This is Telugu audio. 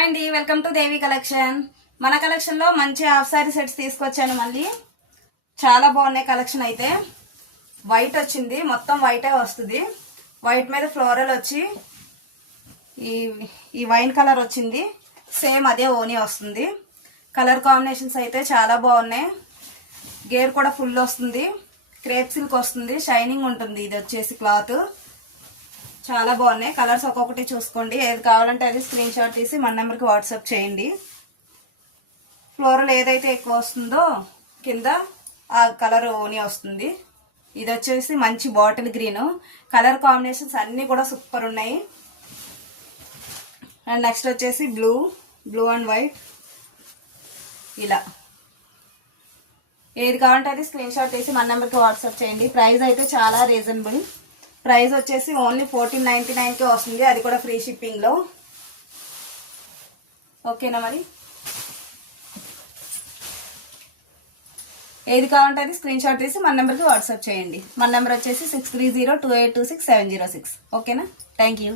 హాయ్ అండి, వెల్కమ్ టు దేవి కలెక్షన్. మన కలెక్షన్లో మంచి హాఫ్ సారీ సెట్స్ తీసుకొచ్చాను. మళ్ళీ చాలా బాగున్నాయి కలెక్షన్. అయితే వైట్ వచ్చింది, మొత్తం వైటే వస్తుంది. వైట్ మీద ఫ్లోరల్ వచ్చి ఈ వైన్ కలర్ వచ్చింది. సేమ్ అదే ఓనీ వస్తుంది. కలర్ కాంబినేషన్స్ అయితే చాలా బాగున్నాయి. గేర్ కూడా ఫుల్ వస్తుంది. క్రేప్ సిల్క్ వస్తుంది, షైనింగ్ ఉంటుంది. ఇది వచ్చేసి క్లాత్ చాలా బాగున్నాయి. కలర్స్ ఒక్కొక్కటి చూసుకోండి. ఏది కావాలంటే అది స్క్రీన్ షాట్ తీసి మన నెంబర్కి వాట్సాప్ చేయండి. ఫ్లోరల్ ఏదైతే ఎక్కువ వస్తుందో కింద ఆ కలర్ ఓనీ వస్తుంది. ఇది వచ్చేసి మంచి బాటిల్ గ్రీన్. కలర్ కాంబినేషన్స్ అన్నీ కూడా సూపర్ ఉన్నాయి. అండ్ నెక్స్ట్ వచ్చేసి బ్లూ అండ్ వైట్. ఇలా ఏది కావాలంటే అది స్క్రీన్ షాట్ తీసి మన నెంబర్కి వాట్సాప్ చేయండి. ప్రైస్ అయితే చాలా రీజనబుల్. ప్రైస్ వచ్చేసి ఓన్లీ 1499కే వస్తుంది, అది కూడా ఫ్రీ షిప్పింగ్లో. ఓకేనా? మరి ఏది కావాలంటే అది స్క్రీన్ షాట్ తీసి మన నెంబర్కి వాట్సాప్ చేయండి. మన నెంబర్ వచ్చేసి 6302826706. ఓకేనా? Thank you.